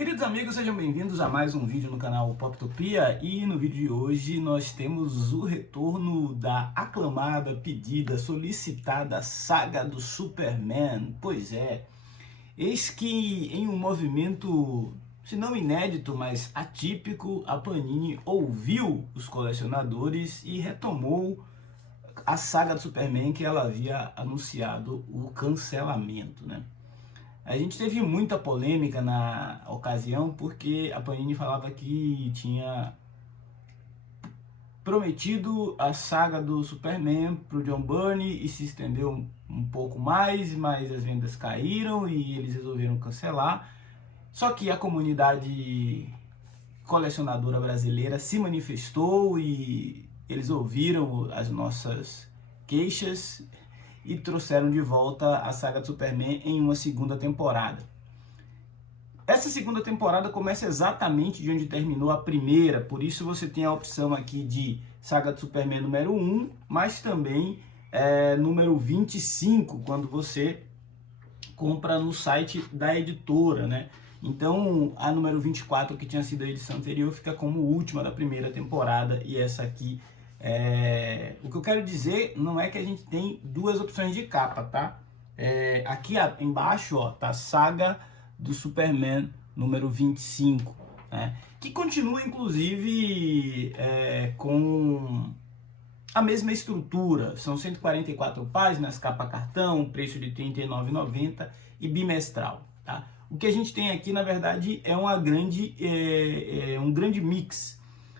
Queridos amigos, sejam bem-vindos a mais um vídeo no canal Poptopia, e no vídeo de hoje nós temos o retorno da aclamada, pedida, solicitada saga do Superman. Pois é, eis que em um movimento, se não inédito, mas atípico, a Panini ouviu os colecionadores e retomou a saga do Superman que ela havia anunciado o cancelamento, né? A gente teve muita polêmica na ocasião porque a Panini falava que tinha prometido a saga do Superman para o John Byrne e se estendeu um pouco mais, mas as vendas caíram e eles resolveram cancelar. Só que a comunidade colecionadora brasileira se manifestou e eles ouviram as nossas queixas e trouxeram de volta a saga do Superman em uma segunda temporada. Essa segunda temporada começa exatamente de onde terminou a primeira, por isso você tem a opção aqui de saga do Superman número 1, mas também número 25, quando você compra no site da editora, né? Então a número 24, que tinha sido a edição anterior, fica como última da primeira temporada, e essa aqui o que eu quero dizer não é que a gente tem duas opções de capa, tá? Aqui embaixo, ó, tá Saga do Superman número 25, né? Que continua inclusive com a mesma estrutura. São 144 páginas, capa cartão, preço de R$ 39,90 e bimestral, tá? O que a gente tem aqui, na verdade, é um grande mix.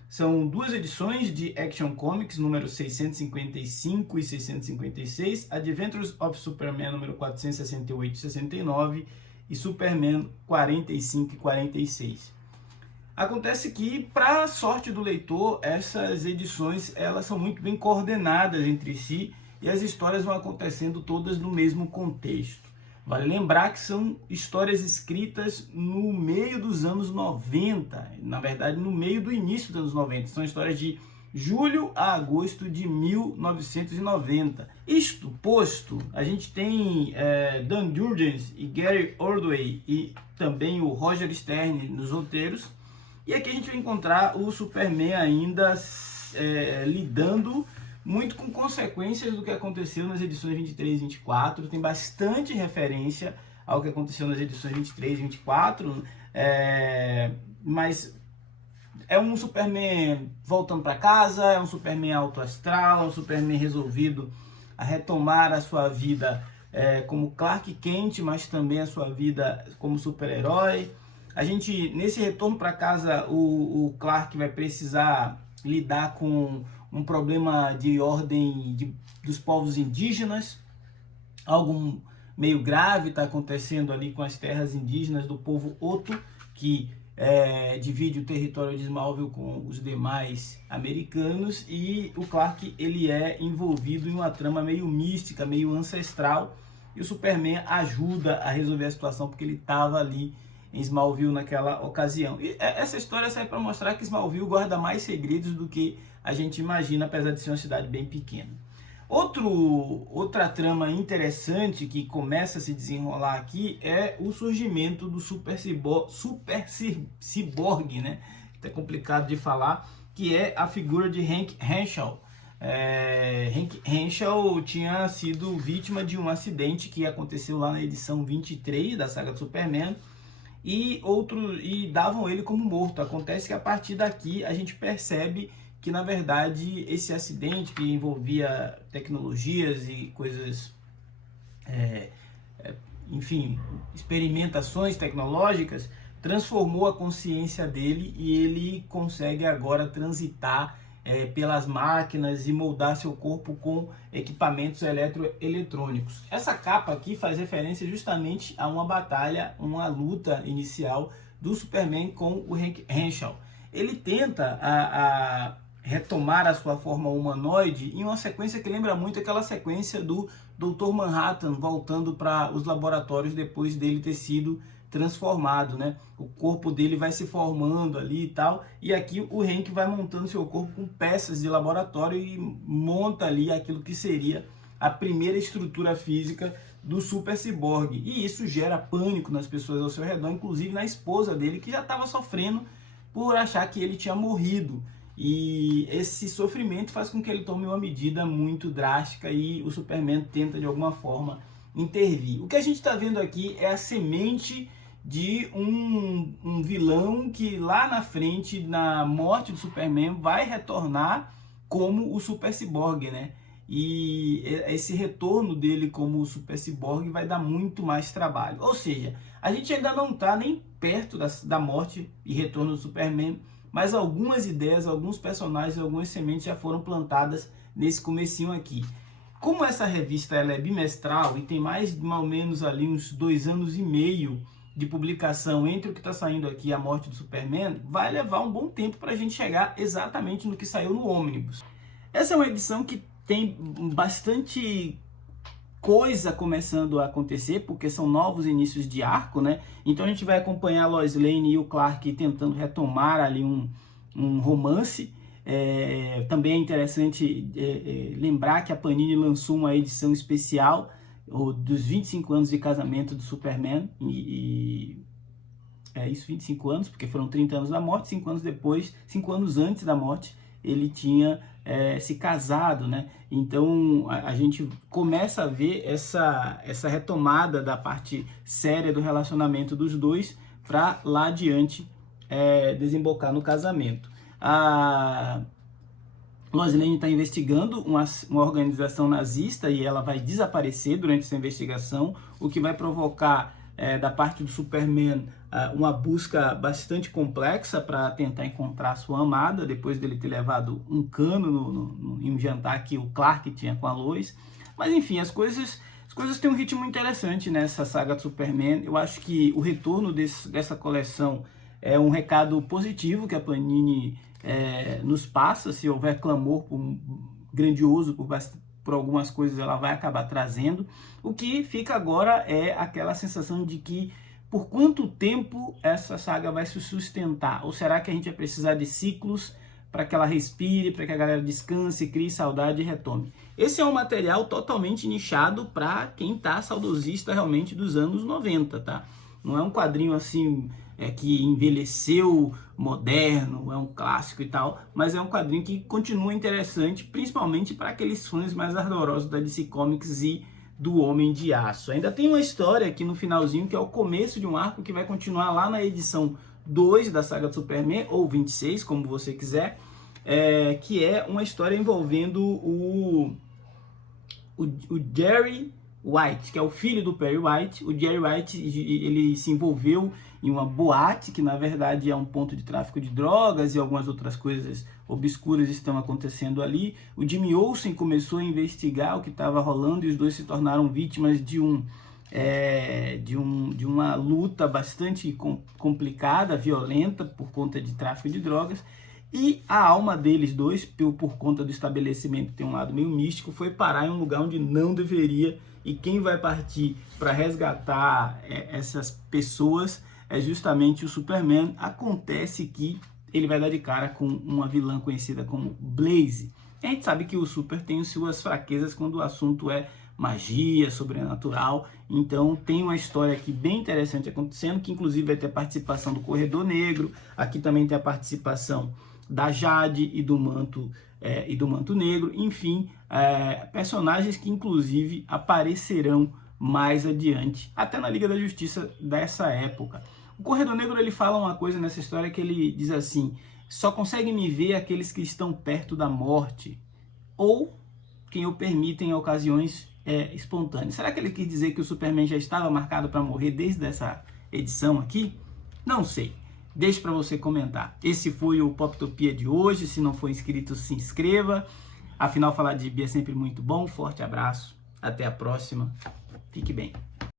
São duas edições de Action Comics, número 655 e 656, Adventures of Superman, número 468 e 69, e Superman 45 e 46. Acontece que, para a sorte do leitor, essas edições elas são muito bem coordenadas entre si e as histórias vão acontecendo todas no mesmo contexto. Vale lembrar que são histórias escritas no meio dos anos 90, na verdade no meio do início dos anos 90, são histórias de julho a agosto de 1990. Isto posto, a gente tem Dan Jurgens e Gary Ordway e também o Roger Stern nos roteiros, e aqui a gente vai encontrar o Superman ainda lidando muito com consequências do que aconteceu nas edições 23 e 24, tem bastante referência ao que aconteceu nas edições 23 e 24, mas é um Superman voltando para casa, é um Superman alto astral, é um Superman resolvido a retomar a sua vida como Clark Kent, mas também a sua vida como super-herói. A gente, nesse retorno para casa, o Clark vai precisar lidar com um problema de ordem dos povos indígenas, algo meio grave está acontecendo ali com as terras indígenas do povo Oto, que divide o território de Smallville com os demais americanos, e o Clark ele é envolvido em uma trama meio mística, meio ancestral, e o Superman ajuda a resolver a situação porque ele estava ali em Smallville naquela ocasião. E essa história serve para mostrar que Smallville guarda mais segredos do que a gente imagina, apesar de ser uma cidade bem pequena. Outra trama interessante que começa a se desenrolar aqui é o surgimento do super ciborgue, né? É complicado de falar, que é a figura de Hank Henshaw. Hank Henshaw tinha sido vítima de um acidente que aconteceu lá na edição 23 da saga do Superman, e davam ele como morto. Acontece que a partir daqui a gente percebe que, na verdade, esse acidente que envolvia tecnologias e coisas, enfim, experimentações tecnológicas, transformou a consciência dele e ele consegue agora transitar pelas máquinas e moldar seu corpo com equipamentos eletrônicos. Essa capa aqui faz referência justamente a uma batalha, uma luta inicial do Superman com o Hank Henshaw. Ele tenta retomar a sua forma humanoide em uma sequência que lembra muito aquela sequência do Dr. Manhattan voltando para os laboratórios depois dele ter sido transformado, né? O corpo dele vai se formando ali e tal, e aqui o Hank vai montando seu corpo com peças de laboratório e monta ali aquilo que seria a primeira estrutura física do Super Ciborgue. E isso gera pânico nas pessoas ao seu redor, inclusive na esposa dele, que já estava sofrendo por achar que ele tinha morrido. E esse sofrimento faz com que ele tome uma medida muito drástica e o Superman tenta de alguma forma intervir. O que a gente está vendo aqui é a semente de um vilão que lá na frente, na morte do Superman, vai retornar como o Super Ciborgue, né? E esse retorno dele como o Super Ciborgue vai dar muito mais trabalho. Ou seja, a gente ainda não está nem perto da morte e retorno do Superman, mas algumas ideias, alguns personagens, algumas sementes já foram plantadas nesse comecinho aqui. Como essa revista ela é bimestral e tem mais ou menos ali uns 2 anos e meio de publicação entre o que está saindo aqui e a morte do Superman, vai levar um bom tempo para a gente chegar exatamente no que saiu no Ônibus. Essa é uma edição que tem bastante coisa começando a acontecer, porque são novos inícios de arco, né? Então a gente vai acompanhar a Lois Lane e o Clark tentando retomar ali um romance. Também é interessante lembrar que a Panini lançou uma edição especial dos 25 anos de casamento do Superman, isso, 25 anos, porque foram 30 anos da morte, 5 anos depois, 5 anos antes da morte, ele tinha se casado, né? Então a gente começa a ver essa retomada da parte séria do relacionamento dos dois para lá adiante desembocar no casamento. A Lois Lane está investigando uma organização nazista e ela vai desaparecer durante essa investigação, o que vai provocar da parte do Superman uma busca bastante complexa para tentar encontrar sua amada, depois dele ter levado um cano em um jantar que o Clark tinha com a Lois. Mas enfim, as coisas têm um ritmo interessante nessa saga do Superman. Eu acho que o retorno dessa coleção é um recado positivo que a Panini nos passa. Se houver clamor grandioso por algumas coisas, ela vai acabar trazendo. O que fica agora é aquela sensação de que por quanto tempo essa saga vai se sustentar? Ou será que a gente vai precisar de ciclos para que ela respire, para que a galera descanse, crie saudade e retome? Esse é um material totalmente nichado para quem tá saudosista realmente dos anos 90, tá? Não é um quadrinho assim que envelheceu moderno, é um clássico e tal, mas é um quadrinho que continua interessante, principalmente para aqueles fãs mais ardorosos da DC Comics e do Homem de Aço. Ainda tem uma história aqui no finalzinho que é o começo de um arco que vai continuar lá na edição 2 da saga do Superman, ou 26, como você quiser, que é uma história envolvendo o Jerry White, que é o filho do Perry White. O Jerry White, ele se envolveu em uma boate, que na verdade é um ponto de tráfico de drogas e algumas outras coisas obscuras estão acontecendo ali. O Jimmy Olsen começou a investigar o que estava rolando e os dois se tornaram vítimas de uma luta bastante complicada, violenta, por conta de tráfico de drogas. E a alma deles dois, por conta do estabelecimento ter um lado meio místico, foi parar em um lugar onde não deveria. E quem vai partir para resgatar essas pessoas é justamente o Superman. Acontece que ele vai dar de cara com uma vilã conhecida como Blaze. A gente sabe que o Super tem suas fraquezas quando o assunto é magia, sobrenatural. Então tem uma história aqui bem interessante acontecendo, que inclusive vai ter a participação do Corredor Negro. Aqui também tem a participação da Jade e do Manto Negro. Enfim, personagens que inclusive aparecerão mais adiante, até na Liga da Justiça dessa época. O Corredor Negro ele fala uma coisa nessa história que ele diz assim: só conseguem me ver aqueles que estão perto da morte, ou quem o permitem em ocasiões espontâneas. Será que ele quis dizer que o Superman já estava marcado para morrer desde essa edição aqui? Não sei. Deixe para você comentar. Esse foi o Poptopia de hoje. Se não for inscrito, se inscreva. Afinal, falar de gibi é sempre muito bom. Forte abraço. Até a próxima. Fique bem.